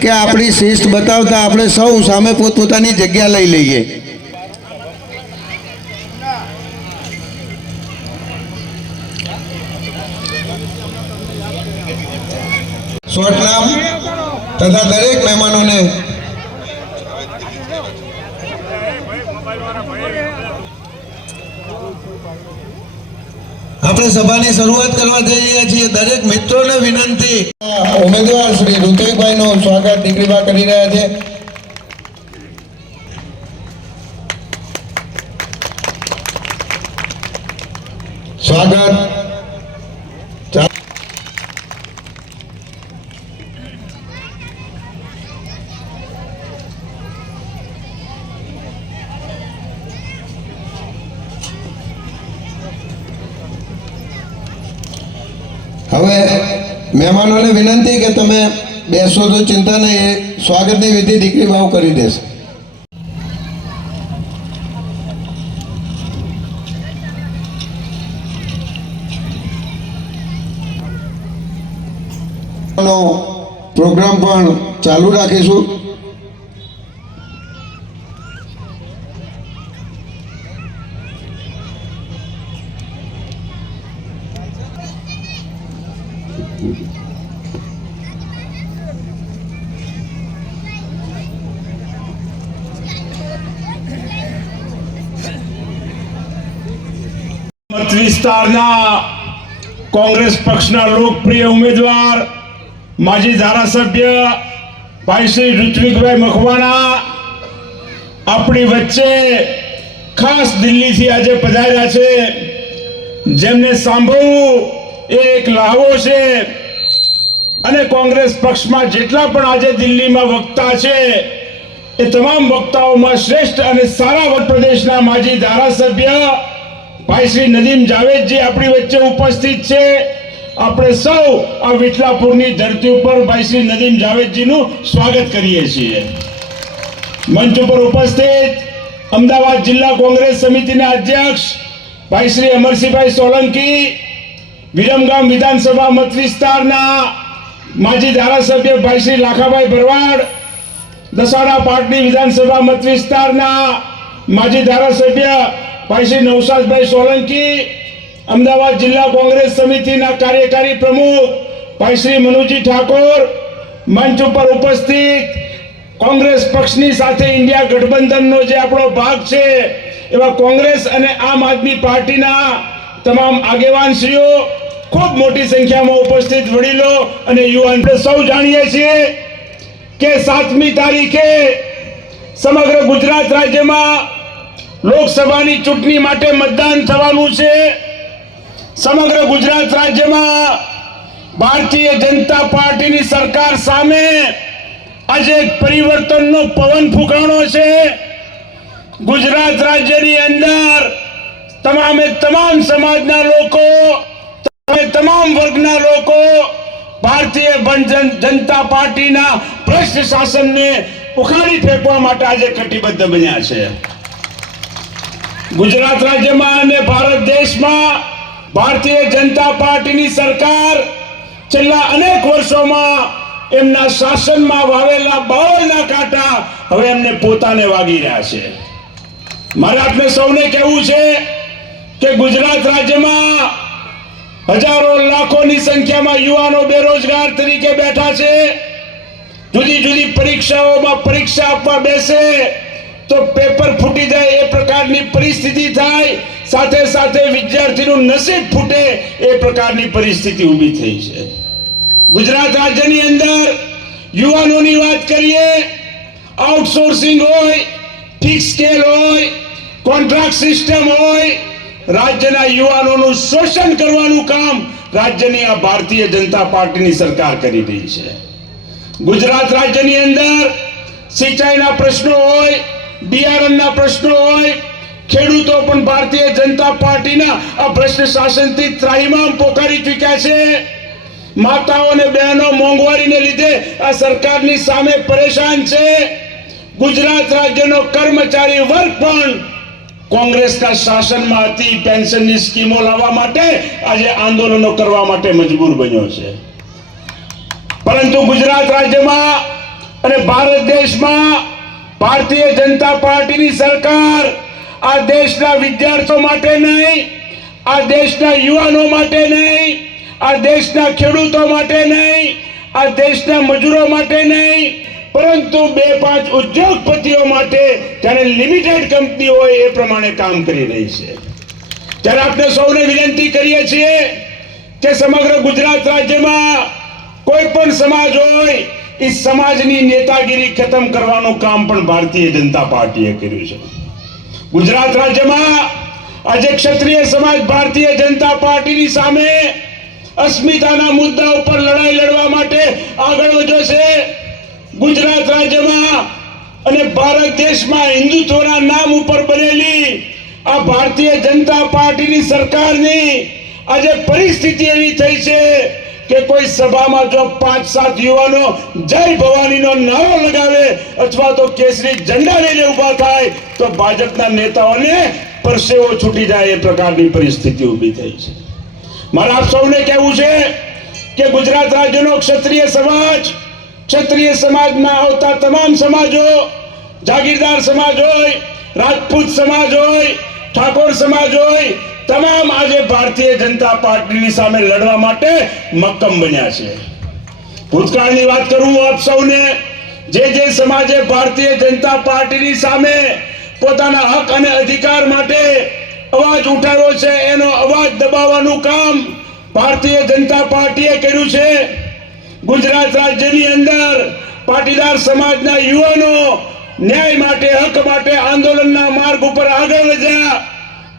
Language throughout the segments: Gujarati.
કે આપણી શિસ્ત બતાવતા આપણે સૌ સામે પોતપોતાની જગ્યા લઈ લઈએ. તથા દરેક મહેમાનોને આપણે સભાની શરૂઆત કરવા જઈ રહ્યા છીએ. દરેક મિત્રોને વિનંતી. ઉમેદવાર શ્રી ઋત્વિકભાઈ નું સ્વાગત દીકરીબા કરી રહ્યા છે. સ્વાગત ચા- હવે મહેમાનોને વિનંતી કે તમે બેસો તો ચિંતા નહીં, એ સ્વાગતની વિધિ દીકરી ભાવ કરી દેશે. પ્રોગ્રામ પણ ચાલુ રાખીશું. મત વિસ્તારના કોંગ્રેસ પક્ષના લોકપ્રિય ઉમેદવાર, માજી ધારાસભ્ય ભાઈ શ્રી ઋત્વિકભાઈ મકવાણા આપણી વચ્ચે ખાસ દિલ્હીથી આજે પધાર્યા છે. જેમને સાંભળવું એ એક લાવો છે. અને કોંગ્રેસ પક્ષમાં જેટલા પણ આજે દિલ્હીમાં વક્તા છે, એ તમામ વક્તાઓમાં શ્રેષ્ઠ અને સારા પ્રદેશના માજી ધારાસભ્ય ભાઈ શ્રી નદીમ જાવેદજી આપણી વચ્ચે ઉપસ્થિત છે. આપણે સૌ આ વિઠલાપુરની ધરતી ઉપર ભાઈ શ્રી નદીમ જાવેદજીનું સ્વાગત કરીએ છીએ. મંચ ઉપર ઉપસ્થિત અમદાવાદ જિલ્લા કોંગ્રેસ સમિતિના અધ્યક્ષ ભાઈ શ્રી અમરસિંહભાઈ સોલંકી, વિરમગામ વિધાનસભા મત વિસ્તારના માજી ધારાસભ્ય ભાઈ શ્રી લાખાભાઈ ભરવાડ, દસાડા પાટડી વિધાનસભા મત વિસ્તારના માજી ધારાસભ્ય ભાઈ શ્રી નવસાદભાઈ સોલંકી અમદાવાદ જિલ્લા કોંગ્રેસ સમિતિના કાર્યકારી પ્રમુખ ભાઈ શ્રી મનુજી ઠાકોર મંચ ઉપર ઉપસ્થિત કોંગ્રેસ પક્ષની સાથે ઇન્ડિયા ગઠબંધનનો જે આપણો ભાગ છે, એવા કોંગ્રેસ અને આમ આદમી પાર્ટીના તમામ આગેવાનશ્રીઓ, ખૂબ મોટી સંખ્યામાં ઉપસ્થિત વડીલો અને યુવાન. સૌ જાણીએ છીએ કે સાતમી તારીખે સમગ્ર ગુજરાત રાજ્યમાં લોકસભાની ચૂંટણી માટે મતદાન થવાનું છે. સમગ્ર ગુજરાત રાજ્યમાં ભારતીય જનતા પાર્ટીની સરકાર સામે આજે પરિવર્તનનો પવન ફૂંકાણો છે. ગુજરાત રાજ્યની અંદર તમામે તમામ સમાજના લોકો, તમે તમામ વર્ગના લોકો ભારતીય જનતા પાર્ટીના ભ્રષ્ટ શાસનને ઉખાડી ફેંકવા માટે આજે કટિબદ્ધ બન્યા છે. ગુજરાત રાજ્યમાં અને ભારત દેશમાં ભારતીય જનતા પાર્ટીની સરકાર છેલ્લા અનેક વર્ષોમાં એમના શાસનમાં વાવેલા બાવળના કાંટા હવે એમને પોતાને વાગી રહ્યા છે. મારે આપને સૌને કહેવું છે કે ગુજરાત રાજ્યમાં હજારો લાખોની સંખ્યામાં યુવાનો બેરોજગાર તરીકે બેઠા છે. જુદી જુદી પરીક્ષાઓમાં પરીક્ષા આપવા બેસે. તો પેપર ફૂટી જાય, એ પ્રકારની પરિસ્થિતિ થાય. સાથે સાથે વિદ્યાર્થીનું નસીબ ફૂટે, એ પ્રકારની પરિસ્થિતિ ઊભી થઈ છે. ગુજરાત રાજ્યની અંદર યુવાનોની વાત કરીએ, આઉટસોર્સિંગ હોય ફિક્સ સ્કેલ હોય, કોન્ટ્રાક્ટ સિસ્ટમ હોય, રાજ્યના યુવાનોનું શોષણ કરવાનું કામ રાજ્યની આ ભારતીય જનતા પાર્ટીની સરકાર કરી રહી છે. ગુજરાત રાજ્યની અંદર સિંચાઈના પ્રશ્નો હોય બિયારણના પ્રશ્નો હોય, ખેડૂતો પણ ભારતીય જનતા પાર્ટીના આ ભ્રષ્ટ શાસનથી ત્રાહિમામ પોકારી ચૂક્યા છે. માતાઓ અને બહેનો મોંઘવારીને લીધે આ સરકારની સામે પરેશાન છે. ગુજરાત રાજ્યનો કર્મચારી વર્ગ પણ કોંગ્રેસના શાસનમાં હતી, પેન્શનની સ્કીમો લાવવા માટે, આજે આંદોલનો કરવા માટે મજબૂર બન્યો છે. પરંતુ ગુજરાત રાજ્યમાં અને ભારત દેશમાં ભારતીય જનતા પાર્ટીની સરકાર આ દેશના વિદ્યાર્થીઓ માટે નહીં, આ દેશના યુવાનો માટે નહીં, આ દેશના ખેડૂતો માટે નહીં, આ દેશના મજૂરો માટે નહીં, પરંતુ બે પાંચ ઉદ્યોગપતિઓ માટે જ્યારે લિમિટેડ કંપની હોય એ પ્રમાણે કામ કરી રહી છે. ત્યારે આપણે સૌને વિનંતી કરીએ છીએ કે સમગ્ર ગુજરાત રાજ્યમાં કોઈ પણ સમાજ હોય એ સમાજની નેતાગીરી ખતમ કરવાનું કામ પણ ભારતીય જનતા પાર્ટીએ કર્યું છે. ગુજરાત રાજ્યમાં આજે ક્ષત્રિય સમાજ ભારતીય જનતા પાર્ટીની સામે અસ્મિતાના મુદ્દા ઉપર લડાઈ લડવા માટે આગળ વધ્યો છે. ગુજરાત રાજ્યમાં અને ભારત દેશમાં હિન્દુત્વના નામ ઉપર બનેલી આ ભારતીય જનતા પાર્ટીની સરકારની આજે પરિસ્થિતિ એવી થઈ છે કે કોઈ સભામાં જો પાંચ સાત યુવાનો જય ભવાનીનો નારો લગાવે અથવા તો કેસરી ઝંડા લઈને ઊભા થાય, તો ભાજપના નેતાઓને પરસેવો છૂટી જાય એ પ્રકારની પરિસ્થિતિ ઊભી થઈ છે. મારે આપ સૌને કહેવું છે કે ગુજરાત રાજ્યનો ક્ષત્રિય સમાજ, ક્ષત્રિય સમાજમાં આવતા તમામ સમાજો, જાગીરદાર સમાજ હોય, રાજપૂત સમાજ હોય, ઠાકોર સમાજ હોય તમામ આજે ભારતીય જનતા પાર્ટીની સામે લડવા માટે મક્કમ બન્યા છે. ભૂતકાળની વાત કરું આપ સૌને, જે જે સમાજે ભારતીય જનતા પાર્ટીની સામે પોતાના હક અને અધિકાર માટે અવાજ ઉઠાવ્યો છે, એનો અવાજ દબાવવાનું કામ ભારતીય જનતા પાર્ટીએ કર્યું છે. ગુજરાત રાજ્યની અંદર પાટીદાર સમાજના યુવાનો ન્યાય માટે, હક માટે આંદોલનના માર્ગ ઉપર આગળ વધ્યા.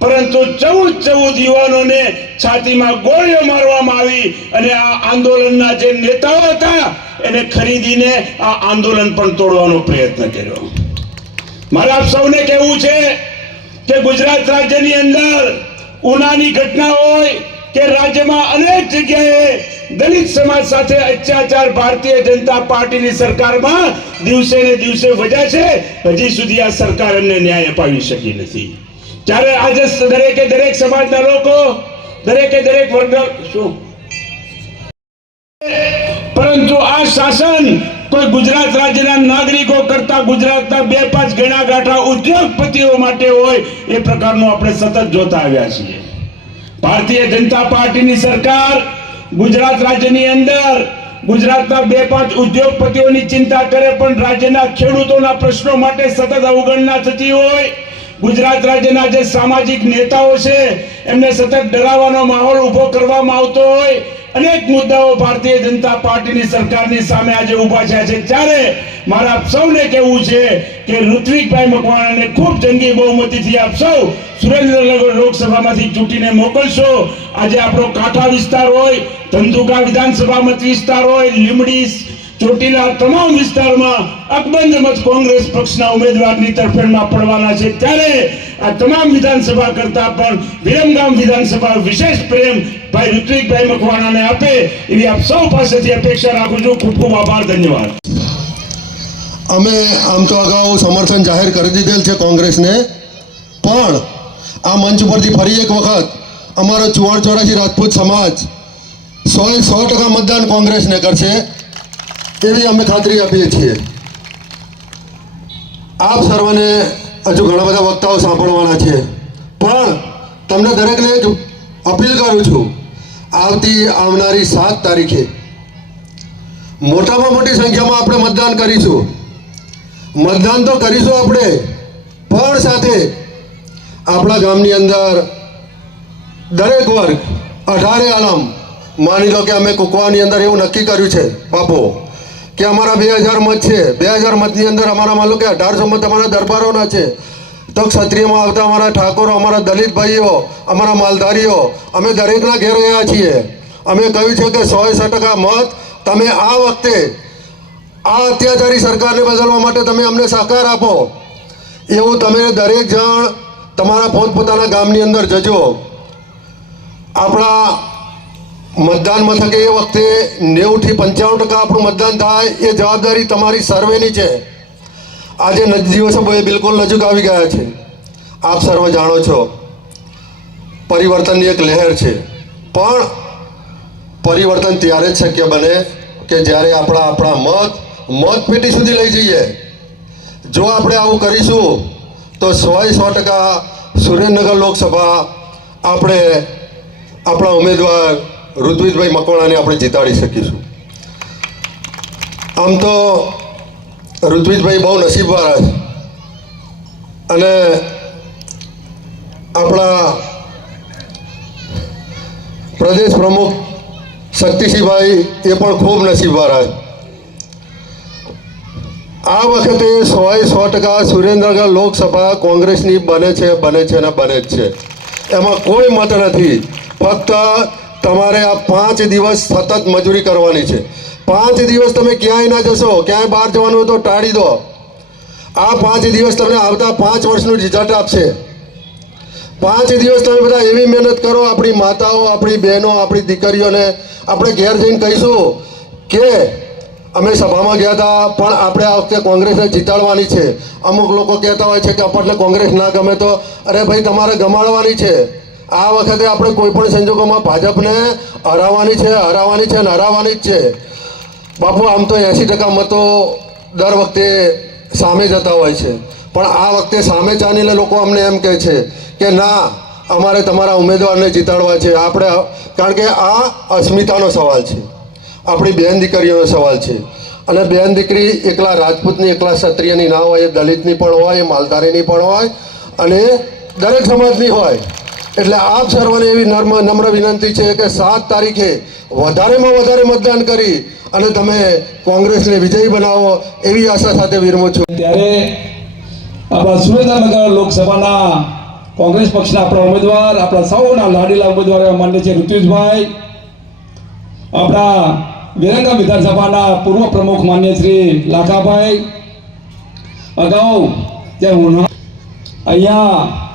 પરંતુ ચૌદ ચૌદ યુવાનોને છાતીમાં ગોળીઓ મારવામાં આવી અને આ આંદોલનના જે નેતાઓ હતા, એને ખરીદીને આ આંદોલન પણ તોડવાનો પ્રયત્ન કર્યો. મારે આપ સૌને કહેવું છે કે ગુજરાત રાજ્યની અંદર ઉનાની ઘટના હોય કે રાજ્યમાં અનેક જગ્યાએ દલિત સમાજ સાથે અત્યાચાર ભારતીય જનતા પાર્ટીની સરકારમાં દિવસે ને દિવસે વધ્યા છે. હજી સુધી આ સરકાર એમને ન્યાય અપાવી શકી નથી. ત્યારે આજે દરેકે દરેક સમાજના લોકો, દરેકે દરેક વર્ગ શું? પરંતુ આ શાસન કોઈ ગુજરાત રાજ્યના નાગરિકો કરતા ગુજરાતના બે પાંચ ગણા ગાંઠા ઉદ્યોગપતિઓ માટે હોય, એ પ્રકારનું આપણે સતત જોતા આવ્યા છીએ. ભારતીય જનતા પાર્ટીની સરકાર ગુજરાત રાજ્યની અંદર ગુજરાતના બે પાંચ ઉદ્યોગપતિઓની ચિંતા કરે પણ રાજ્યના ખેડૂતોના પ્રશ્નો માટે સતત અવગણના થતી હોય ગુજરાત રાજ્યના જે સામાજિક નેતાઓ છે, એમને સતત ડરાવવાનો માહોલ ઊભો કરવામાં આવતો હોય, અનેક મુદ્દાઓ ભારતીય જનતા પાર્ટીની સરકારની સામે આજે ઊભા થયા છે. ત્યારે મારા આપ સૌને કહેવું છે કે ઋત્વિકભાઈ મકવાણાને ખૂબ જંગી બહુમતીથી આપ સૌ સુરેન્દ્રનગર લોકસભામાંથી ચૂંટીને મોકલશો. આજે આપણો કાંઠા વિસ્તાર હોય, ધંધુકા વિધાનસભા મત વિસ્તાર હોય લીમડી ચોટીલા તમામ વિસ્તારમાં અકબંધ મત કોંગ્રેસ પક્ષના ઉમેદવારની તરફેણમાં પડવાના છે. ત્યારે આ તમામ વિધાનસભા કરતા પણ વિરમગામ વિધાનસભા વિશેષ પ્રેમ ભાઈ ઋત્વિકભાઈ મકવાણાને આપે એવી આપ સૌ પાસેથી અપેક્ષા રાખું છું. ખૂબ ખૂબ આભાર, ધન્યવાદ. અમે આમ તો અગાઉ સમર્થન જાહેર કરી દીધેલ છે કોંગ્રેસને, પણ આ મંચ પરથી ફરી એક વખત અમારો ચુવાણ ચોરાસી રાજપૂત સમાજ સો સો ટકા મતદાન કોંગ્રેસને કરશે. એવી અમે ખાતરી આપીએ છીએ. આપ સર્વને હજુ ઘણા બધા વક્તાઓ સાંભળવાના છે. પણ તમને દરેકને એક અપીલ કરું છું. આવતી આવનારી સાત તારીખે મોટામાં મોટી સંખ્યામાં આપણે મતદાન કરીશું. મતદાન તો કરીશું આપણે, પણ સાથે આપણા ગામની અંદર દરેક વર્ગ, અઢારે આલમ, માની લો કે અમે કુકવાની અંદર એવું નક્કી કર્યું છે. બાપુ કે અમારા બે હજાર મત છે. બે હજાર મતની અંદર અમારા માનો કે અઢારસો મત અમારા દરબારોના છે. તો ક્ષત્રિયમાં આવતા અમારા ઠાકોરો, અમારા દલિત ભાઈઓ અમારા માલધારીઓ, અમે દરેકના ઘેર ગયા છીએ. અમે કહ્યું છે કે સો ટકા મત તમે આ વખતે આ અત્યાચારી સરકારને બદલવા માટે તમે અમને સહકાર આપો. એવું તમે દરેક જણ તમારા પોતપોતાના ગામની અંદર જજો. આપણા મતદાન મથકે એ વખતે નેવુંથી પંચાવન ટકા આપણું મતદાન થાય, એ જવાબદારી તમારી સર્વેની છે. આજે દિવસો બિલકુલ નજીક આવી ગયા છે. આપ સર્વ જાણો છો. પરિવર્તનની એક લહેર છે. પણ પરિવર્તન ત્યારે જ શક્ય બને કે જ્યારે આપણા આપણા મત મતપેટી સુધી લઈ જઈએ. જો આપણે આવું કરીશું, તો સોએ સો ટકા સુરેન્દ્રનગર લોકસભા આપણે આપણા ઉમેદવાર ઋત્વિજભાઈ મકવાણાને આપણે જીતાડી શકીશું. આમ તો ઋત્વિજભાઈ બહુ નસીબવાળા છે. અને આપણા પ્રદેશ પ્રમુખ શક્તિસિંહભાઈ એ પણ ખૂબ નસીબવાળા છે. આ વખતે સોએ સો ટકા સુરેન્દ્રનગર લોકસભા કોંગ્રેસની બને છે બને છે અને બને જ છે. એમાં કોઈ મત નથી. ફક્ત તમારે આ પાંચ દિવસ સતત મજૂરી કરવાની છે. પાંચ દિવસ તમે ક્યાંય ના જશો, ક્યાંય બહાર જવાનું તો ટાળી દો. આ પાંચ દિવસ તમને આવતા પાંચ વર્ષનું રિઝલ્ટ આપશે. પાંચ દિવસ તમે બધા એવી મહેનત કરો, આપણી માતાઓ, આપણી બહેનો, આપણી દીકરીઓને આપણે ઘેર જઈને કહીશું કે અમે સભામાં ગયા હતા, પણ આપણે આ વખતે કોંગ્રેસને જીતાડવાની છે. અમુક લોકો કહેતા હોય છે કે આપણને કોંગ્રેસ ના ગમે તો, અરે ભાઈ તમારે ગમાડવાની છે. આ વખતે આપણે કોઈ પણ સંજોગોમાં ભાજપને હરાવવાની છે હરાવવાની છે અને હરાવવાની જ છે. બાપુ, આમ તો એંસી ટકા મતો દર વખતે સામે જતા હોય છે. પણ આ વખતે સામે ચાલીને લોકો અમને એમ કહે છે કે ના, અમારે તમારા ઉમેદવારને જીતાડવા છે. આપણે કારણ કે આ અસ્મિતાનો સવાલ છે. આપણી બેન દીકરીઓનો સવાલ છે. અને બેન દીકરી એકલા રાજપૂતની, એકલા ક્ષત્રિયની ના હોય, એ દલિતની પણ હોય, એ માલધારીની પણ હોય અને દરેક સમાજની હોય. એટલે આપ સર્વને એવી નમ્ર વિનંતી છે કે સાત તારીખે વધારેમાં વધારે મતદાન કરી અને તમે કોંગ્રેસને વિજયી બનાવો એવી આશા સાથે વિરમું છું. ત્યારે આપણા સુરેન્દ્રનગર લોકસભાના કોંગ્રેસ પક્ષના આપણા ઉમેદવાર, આપણા સૌના લાડીલા ઉમેદવાર માન્ય છે ઋતુજભાઈ આપણા વિરંગા વિધાનસભાના પૂર્વ પ્રમુખ માન્ય શ્રી લાખાભાઈ. અગાઉ ત્યાં અહીંયા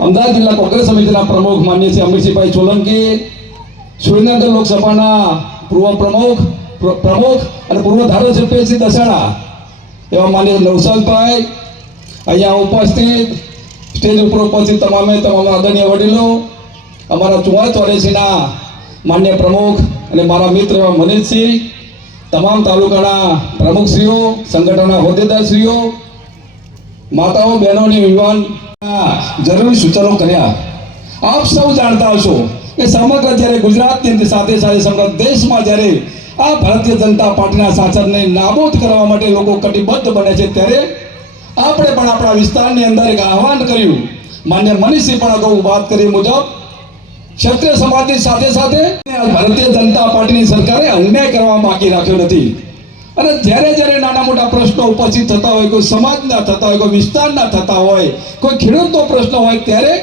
અમદાવાદ જિલ્લા કોંગ્રેસ સમિતિના પ્રમુખ માન્ય શ્રી અમીરસિંહભાઈ સોલંકી, સુરેન્દ્રનગર લોકસભાના પૂર્વ પ્રમુખ, પ્ર- પ્રમુખ અને પૂર્વ ધારાસભ્ય શ્રી દસાડા એવા માન્ય નવસાદભાઈ અહીંયા ઉપસ્થિત, સ્ટેજ ઉપર ઉપસ્થિત તમામે તમામ આદરણીય વડીલો, અમારા ચુવાત ચોરેસીના માન્ય પ્રમુખ અને મારા મિત્ર મનીષસિંહ, તમામ તાલુકાના પ્રમુખશ્રીઓ, સંગઠનના હોદ્દેદારશ્રીઓ, માતાઓ, બહેનોની વિવાન જરૂરી સૂચનો કર્યા. આપ સૌ જાણતા હશો કે સમગ્ર જ્યારે ગુજરાતની સાથે સાથે સમગ્ર દેશમાં જ્યારે આ ભારતીય જનતા પાર્ટીના શાસનને નાબૂદ કરવા માટે લોકો કટિબદ્ધ બને છે, ત્યારે આપણે પણ આપણા વિસ્તારની અંદર એક આહવાન કર્યું. માન્ય મનીષજી પણ અગાઉ વાત કરી મુજબ, ક્ષત્રિય સમાજની સાથે સાથે ભારતીય જનતા પાર્ટીની સરકારે અન્યાય કરવા બાકી રાખ્યો નથી. અને જ્યારે જ્યારે નાના મોટા પ્રશ્નો ઉપસ્થિત થતા હોય, કોઈ સમાજના થતા હોય, કોઈ વિસ્તારના થતા હોય, કોઈ ખેડૂતનો પ્રશ્ન હોય, ત્યારે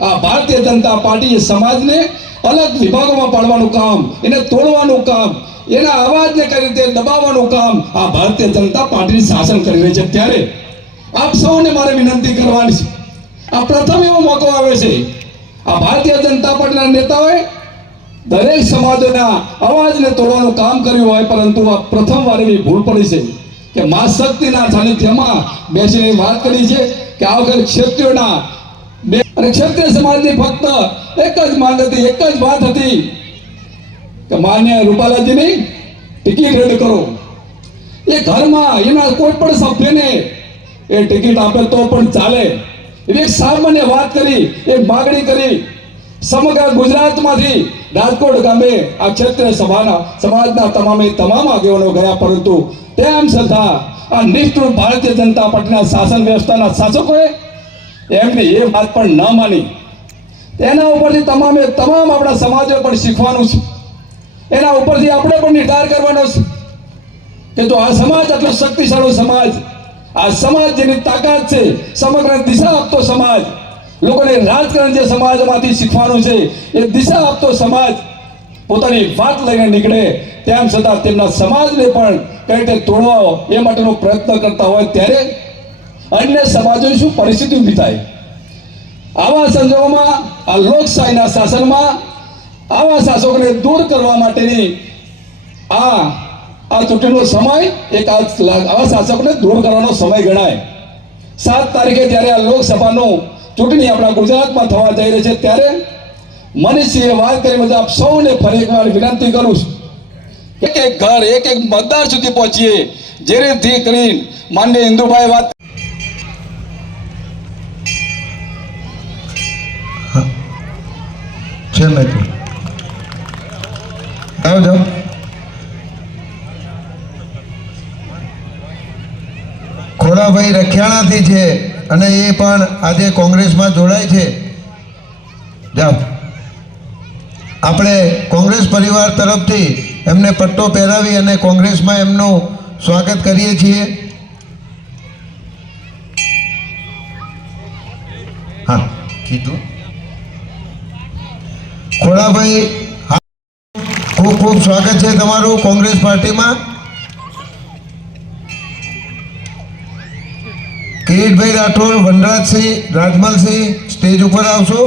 આ ભારતીય જનતા પાર્ટી સમાજને અલગ વિભાગોમાં પાડવાનું કામ, એને તોડવાનું કામ, એના અવાજને કઈ રીતે દબાવવાનું કામ, આ ભારતીય જનતા પાર્ટી શાસન કરી રહી છે. ત્યારે આપ સૌને મારે વિનંતી કરવાની છે. આ પ્રથમ એવો મોકો આવે છે. આ ભારતીય જનતા પાર્ટીના નેતાઓએ દરેક સમાજોના અવાજને તોડવાનું કામ કર્યું હોય, પરંતુ આ પ્રથમ વાર એવી ભૂલ પડી છે કે મા શક્તિના સાનિધ્યમાં બેસીને વાત કરી છે કે આ વખતે ક્ષત્રિયોના બે અને ક્ષત્રિય સમાજની ફક્ત એક જ માંગ હતી, એક જ વાત હતી કે માન્ય રૂપાલાજીની ટિકિટ રદ કરો. એ ઘરમાં એના કોઈ પણ સભ્યને એ ટિકિટ આપે તો પણ ચાલે. એક સામાન્ય વાત કરી, એક માગણી કરી સમગ્ર ગુજરાતમાંથી રાજકોટ ગામે આ ક્ષેત્ર સભાના, સમાજના તમામે તમામ આગેવાનો ગયા, પરંતુ તેમ છતાં આ નિષ્ઠુર ભારતીય જનતા પાર્ટીના શાસન વ્યવસ્થાના શાસકોએ એમની એ વાત પણ ન માની. એના ઉપરથી તમામે તમામ આપણા સમાજે પણ શીખવાનું છે. એના ઉપરથી આપણે પણ નિર્ધાર કરવાનો છે કે જો આ સમાજ આટલો શક્તિશાળી સમાજ, આ સમાજ જેની તાકાત છે, સમગ્ર દિશા આપતો સમાજ લોકોને રાજકારણ જે સમાજમાંથી શીખવાનું છે, એ દિશા આપતો સમાજ પોતાની વાત લઈને નીકળે, તેમ છતાં તેમના સમાજને પણ કઈ રીતે તોડવા એ માટેનો પ્રયત્ન કરતા હોય ત્યારે અન્ય સમાજોની શું પરિસ્થિતિ ઊભી થાય. આવા સંજોગોમાં, આ લોકશાહીના શાસનમાં, આવા શાસકોને દૂર કરવા માટેની આ આ ચૂંટણીનો સમય એક આવા શાસકોને દૂર કરવાનો સમય ગણાય. સાત તારીખે જ્યારે આ લોકસભાનું ચૂંટણી આપણા ગુજરાતમાં થવા જઈ રહી છે ત્યારે મનીષસિંહે વાત કરી મુજબ આપ સૌને ફરી એકવાર વિનંતી કરું છું એક એક ઘર, એક એક મતદાર સુધી પહોંચીએ. જે રીતથી કરીને માન્ય ઇન્દુભાઈ વાત છે આવો જાઓ. ખોડાભાઈ રખિયાણાથી છે અને એ પણ આજે કોંગ્રેસમાં જોડાય છે. જાઓ. આપણે કોંગ્રેસ પરિવાર તરફથી એમને પટ્ટો પહેરાવી અને કોંગ્રેસમાં એમનું સ્વાગત કરીએ છીએ. હા, કીધું. ખોડાભાઈ ખૂબ ખૂબ સ્વાગત છે તમારું કોંગ્રેસ પાર્ટીમાં. કિરીટભાઈ રાઠોડ વનરાજસિંહ રાજમલસિંહ સ્ટેજ ઉપર આવશો.